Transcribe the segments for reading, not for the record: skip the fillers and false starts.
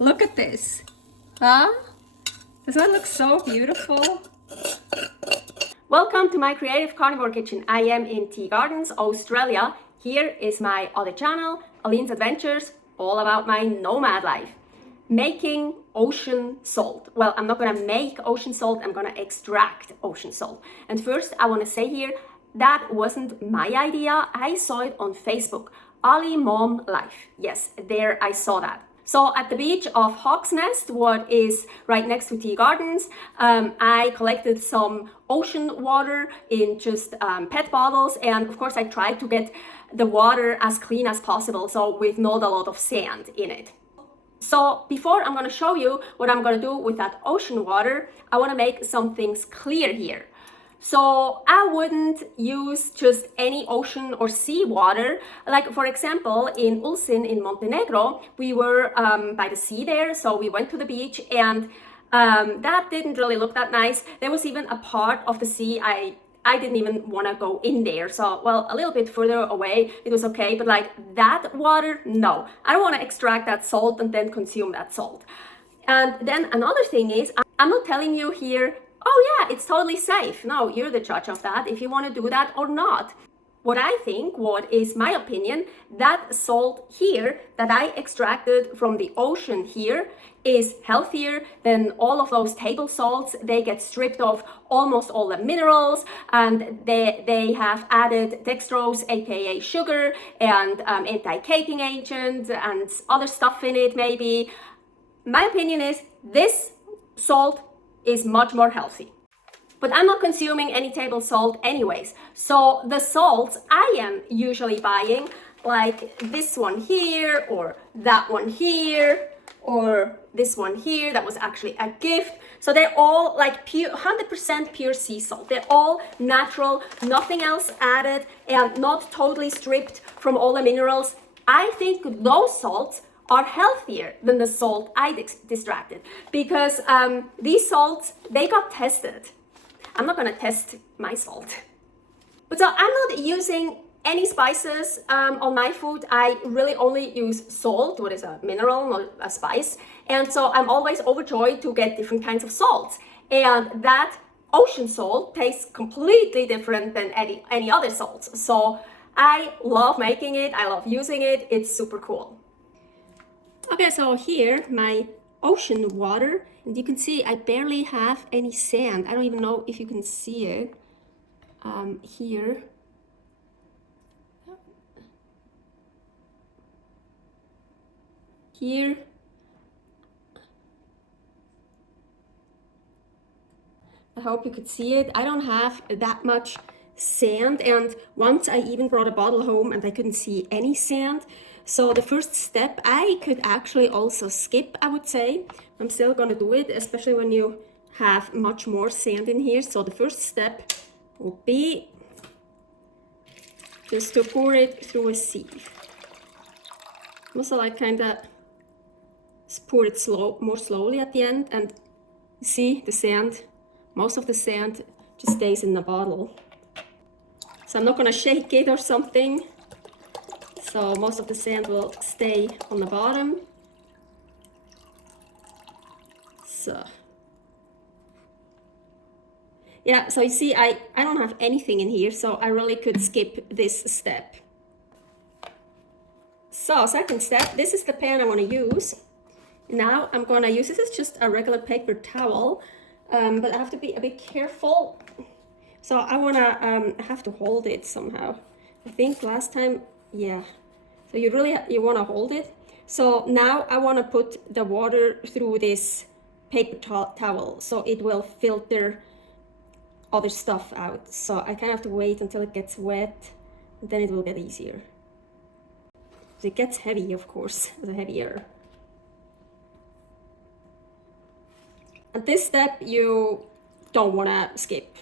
Look at this. Huh? Doesn't that look so beautiful? Welcome to my creative carnivore kitchen. I am in Tea Gardens, Australia. Here is my other channel, Aline's Adventures, all about my nomad life. Making ocean salt. Well, I'm not gonna make ocean salt, I'm gonna extract ocean salt. And first, I wanna say here, that wasn't my idea. I saw it on Facebook. Ali Mom Life. Yes, there I saw that. So at the beach of Hawk's Nest, what is right next to Tea Gardens, I collected some ocean water in just PET bottles, and of course I tried to get the water as clean as possible, so with not a lot of sand in it. So before I'm gonna show you what I'm gonna do with that ocean water, I wanna make some things clear here. So I wouldn't use just any ocean or sea water. Like for example, in Ulcin in Montenegro, we were by the sea there, so we went to the beach, and that didn't really look that nice. There was even a part of the sea I didn't even want to go in there. So, well, a little bit further away, it was okay. But like that water, no. I don't want to extract that salt and then consume that salt. And then another thing is, I'm not telling you here, oh yeah, it's totally safe. No, you're the judge of that, if you want to do that or not. What I think, what is my opinion, that salt here that I extracted from the ocean here is healthier than all of those table salts. They get stripped of almost all the minerals, and they have added dextrose, aka sugar, and anti-caking agent and other stuff in it maybe. My opinion is this salt is much more healthy. But I'm not consuming any table salt anyways. So the salts I am usually buying, like this one here, or that one here, or this one here, that was actually a gift. So they're all like pure, 100% pure sea salt. They're all natural, nothing else added, and not totally stripped from all the minerals. I think those salts are healthier than the salt I extracted, because these salts, they got tested. I'm not gonna test my salt. But so I'm not using any spices on my food. I really only use salt, what is a mineral, not a spice. And so I'm always overjoyed to get different kinds of salts. And that ocean salt tastes completely different than any other salts. So I love making it, I love using it, it's super cool. Okay, so here, my ocean water, and you can see I barely have any sand. I don't even know if you can see it here. Here. I hope you could see it. I don't have that much sand, and once I even brought a bottle home and I couldn't see any sand. So the first step I could actually also skip, I would say. I'm still gonna do it, especially when you have much more sand in here. So the first step will be just to pour it through a sieve. Also, like kind of pour it more slowly at the end, and see the sand. Most of the sand just stays in the bottle. So I'm not gonna shake it or something. So most of the sand will stay on the bottom. So yeah, so you see I don't have anything in here, so I really could skip this step. So second step, this is the pan I want to use. Now I'm gonna use, this is just a regular paper towel, but I have to be a bit careful. So I wanna have to hold it somehow. I think last time, yeah. So you wanna hold it. So now I wanna put the water through this paper towel, so it will filter other stuff out. So I kind of have to wait until it gets wet, and then it will get easier. It gets heavy, of course, the heavier. At this step, you don't wanna skip.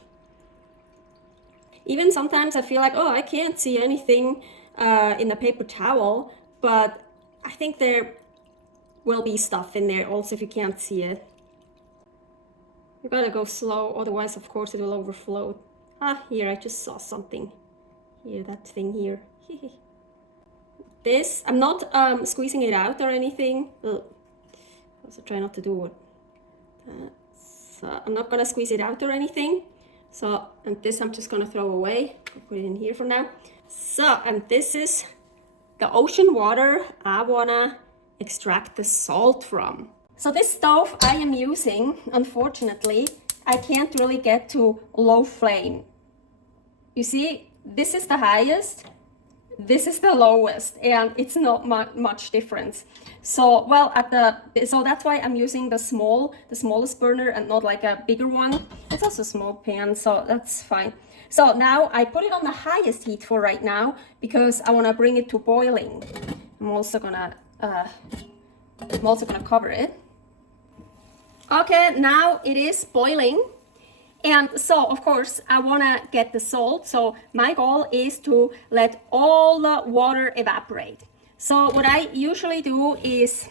Even sometimes I feel like, oh, I can't see anything in the paper towel, but I think there will be stuff in there also if you can't see it. You gotta go slow, otherwise of course it will overflow. Ah, here, I just saw something. Here, that thing here. This, I'm not squeezing it out or anything. Ugh. So try not to do it. So I'm not gonna squeeze it out or anything. So, and this I'm just gonna throw away. I'll put it in here for now. So, and this is the ocean water I wanna extract the salt from. So this stove I am using, unfortunately, I can't really get to low flame. You see, this is the highest, this is the lowest, and it's not much difference. So, well, so that's why I'm using the smallest burner and not like a bigger one. It's also a small pan, so that's fine. So now I put it on the highest heat for right now because I want to bring it to boiling. I'm also gonna cover it. Okay, now it is boiling. And so, of course, I want to get the salt. So my goal is to let all the water evaporate. So what I usually do is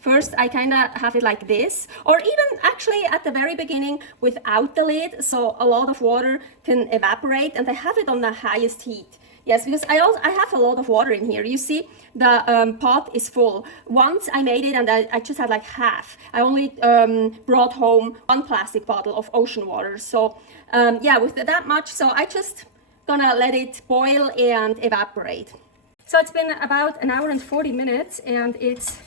first I kind of have it like this, or even actually at the very beginning without the lid, so a lot of water can evaporate, and I have it on the highest heat. Yes, because I have a lot of water in here. You see, the pot is full. Once I made it and I just had like half. I only brought home 1 plastic bottle of ocean water. So yeah, with that much, so I just gonna let it boil and evaporate. So it's been about 1 hour and 40 minutes and it's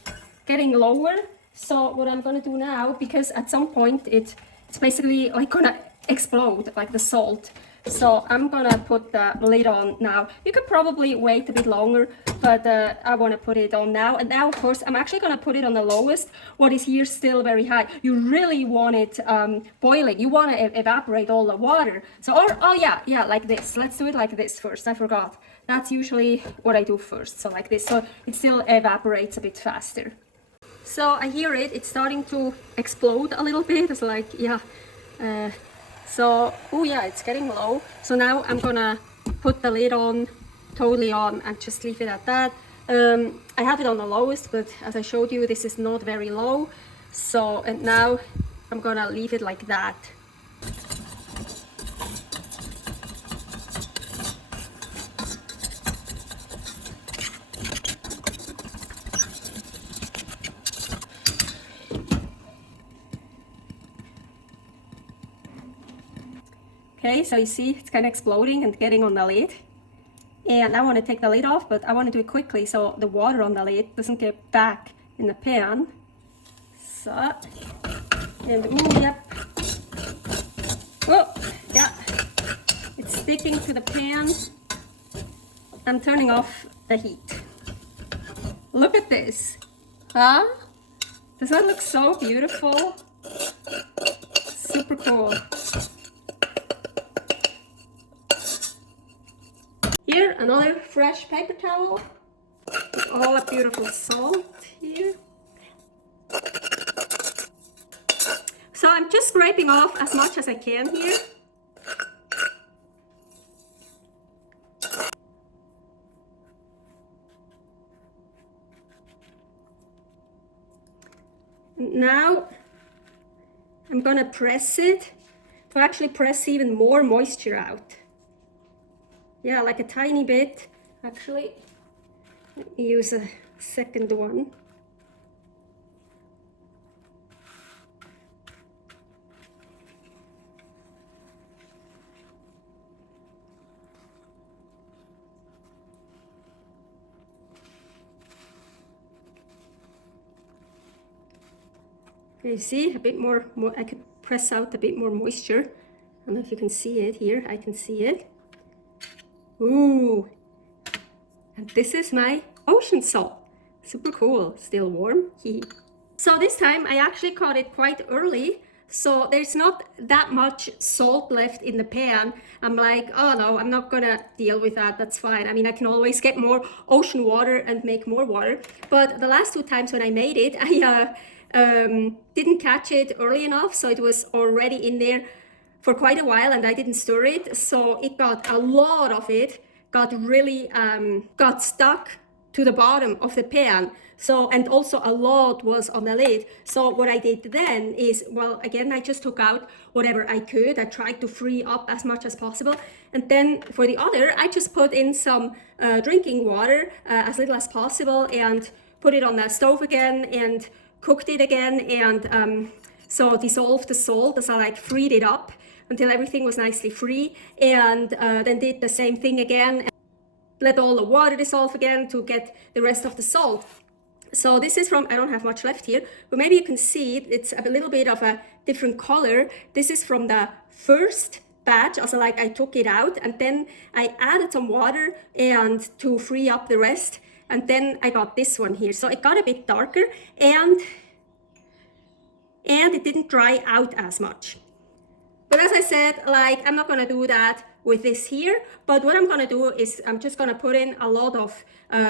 getting lower. So what I'm gonna do now, because at some point it's basically like gonna explode, like the salt. So I'm gonna put the lid on now. You could probably wait a bit longer, but I wanna put it on now. And now, of course, I'm actually gonna put it on the lowest. What is here still very high. You really want it boiling. You wanna evaporate all the water. So, oh yeah, like this. Let's do it like this first. I forgot. That's usually what I do first. So like this, so it still evaporates a bit faster. So I hear it. It's starting to explode a little bit. It's like, yeah. So, oh yeah, it's getting low. So now I'm gonna put the lid on, totally on, and just leave it at that. I have it on the lowest, but as I showed you, this is not very low. So, and now I'm gonna leave it like that. Okay, so you see it's kind of exploding and getting on the lid. And I want to take the lid off, but I want to do it quickly so the water on the lid doesn't get back in the pan. So, and ooh, yep. Oh, yeah. It's sticking to the pan. I'm turning off the heat. Look at this. Huh? Does that look so beautiful? Super cool. Here, another fresh paper towel with all the beautiful salt here. So I'm just scraping off as much as I can here. Now I'm gonna press it to actually press even more moisture out. Yeah, like a tiny bit, actually. Let me use a second one. Okay, you see, a bit more, I could press out a bit more moisture. I don't know if you can see it here, I can see it. Ooh, and this is my ocean salt. Super cool, still warm. So this time I actually caught it quite early, so there's not that much salt left in the pan. I'm like, oh no, I'm not gonna deal with that, that's fine. I mean, I can always get more ocean water and make more water. But the last 2 times when I made it, I didn't catch it early enough, so it was already in there for quite a while and I didn't stir it, so it got a lot of it got really got stuck to the bottom of the pan. So, and also a lot was on the lid. So what I did then is, well, again, I just took out whatever I could. I tried to free up as much as possible. And then for the other, I just put in some drinking water, as little as possible, and put it on the stove again and cooked it again and so dissolved the salt, so I like freed it up until everything was nicely free, and then did the same thing again, and let all the water dissolve again to get the rest of the salt. So this is from, I don't have much left here, but maybe you can see it, it's a little bit of a different color. This is from the first batch, also like I took it out and then I added some water and to free up the rest, and then I got this one here. So it got a bit darker and it didn't dry out as much. But as I said, like I'm not gonna do that with this here, but what I'm gonna do is I'm just gonna put in a lot of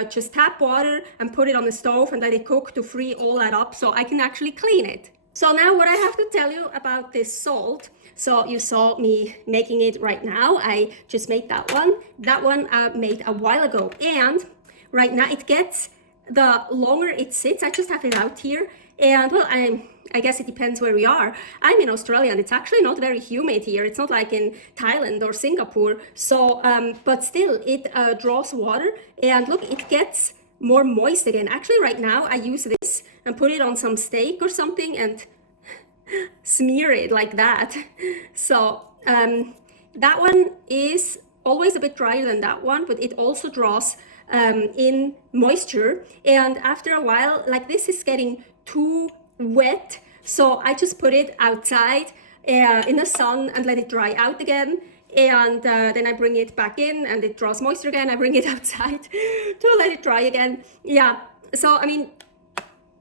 just tap water and put it on the stove and let it cook to free all that up so I can actually clean it. So now what I have to tell you about this salt. So you saw me making it right now. I just made that one. That one I made a while ago, and right now it gets, the longer it sits, I just have it out here, and well, I guess it depends where we are. I'm in Australia and it's actually not very humid here. It's not like in Thailand or Singapore. So, but still it draws water, and look, it gets more moist again. Actually right now I use this and put it on some steak or something and smear it like that. So that one is always a bit drier than that one, but it also draws in moisture. And after a while, like this is getting too wet, so I just put it outside in the sun and let it dry out again, and then I bring it back in and it draws moisture again. I bring it outside to let it dry again. Yeah, so I mean,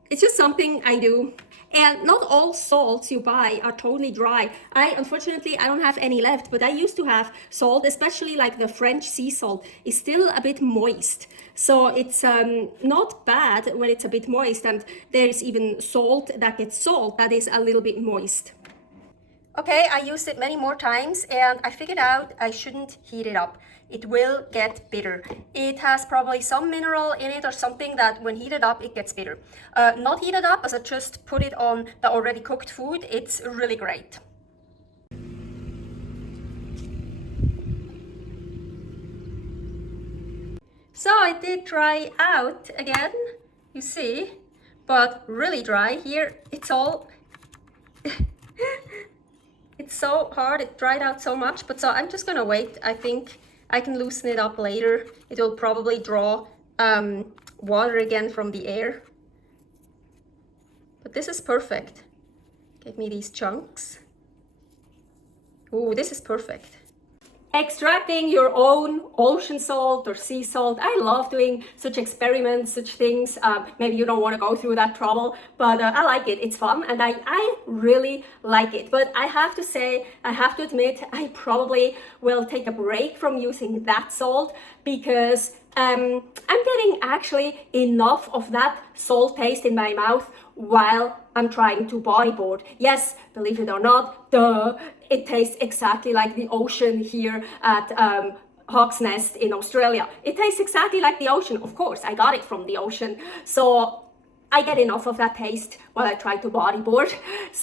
it's just something I do. And not all salts you buy are totally dry. Unfortunately, I don't have any left, but I used to have salt, especially like the French sea salt, is still a bit moist. So it's not bad when it's a bit moist, and there's even salt that gets salt that is a little bit moist. Okay, I used it many more times and I figured out I shouldn't heat it up. It will get bitter. It has probably some mineral in it or something that when heated up, it gets bitter. Not heated up, as I just put it on the already cooked food, it's really great. So it did dry out again, you see, but really dry. Here it's all it's so hard, it dried out so much, but so I'm just gonna wait. I think I can loosen it up later. It will probably draw water again from the air. But this is perfect. Give me these chunks. Ooh, this is perfect. Extracting your own ocean salt or sea salt. I love doing such experiments, such things. Maybe you don't want to go through that trouble, but I like it. It's fun and I really like it. But I have to say, I have to admit, I probably will take a break from using that salt because I'm getting actually enough of that salt taste in my mouth while I'm trying to bodyboard. Yes, believe it or not, duh, it tastes exactly like the ocean here at Hawk's Nest in Australia. It tastes exactly like the ocean. Of course, I got it from the ocean. So I get enough of that taste while I try to bodyboard,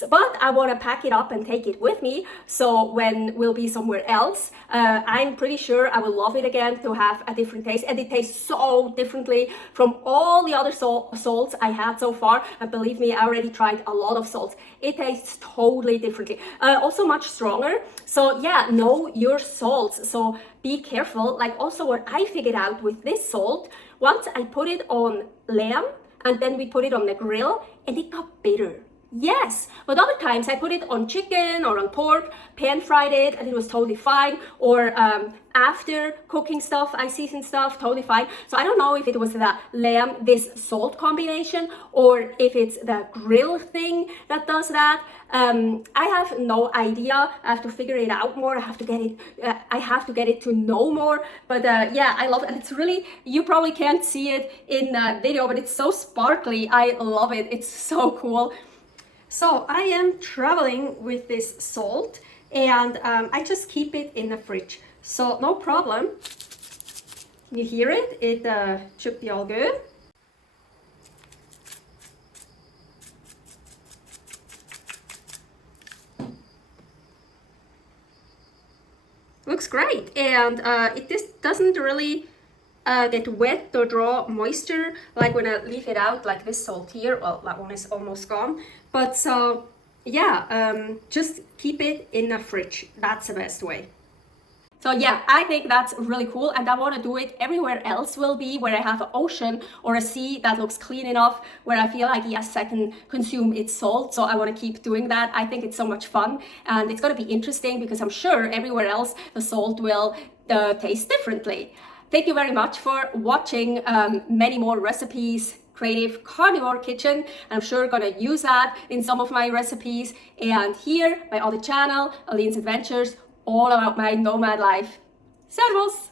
but I want to pack it up and take it with me. So when we'll be somewhere else, I'm pretty sure I will love it again to have a different taste. And it tastes so differently from all the other salts I had so far. And believe me, I already tried a lot of salts. It tastes totally differently. Also much stronger. So yeah, know your salts. So be careful. Like also what I figured out with this salt, once I put it on lamb, and then we put it on the grill and it got bitter. Yes, but other times I put it on chicken or on pork, pan fried it, and it was totally fine. Or after cooking stuff, I seasoned stuff, totally fine. So I don't know if it was the lamb, this salt combination, or if it's the grill thing that does that. I have no idea. I have to figure it out more. I have to get it. I have to get it to know more. But yeah, I love it. And it's really, you probably can't see it in the video, but it's so sparkly. I love it. It's so cool. So I am traveling with this salt and I just keep it in the fridge. So no problem. You hear it? It should be all good. Looks great, and it just doesn't really get wet or draw moisture, like when I leave it out, like this salt here. Well, that one is almost gone. But so, yeah, just keep it in the fridge. That's the best way. So yeah, I think that's really cool, and I want to do it everywhere else will be where I have an ocean or a sea that looks clean enough, where I feel like, yes, I can consume its salt. So I want to keep doing that. I think it's so much fun, and it's going to be interesting because I'm sure everywhere else the salt will taste differently. Thank you very much for watching many more recipes, creative carnivore kitchen. I'm sure gonna use that in some of my recipes. And here, my other channel, Aline's Adventures, all about my nomad life. Servus!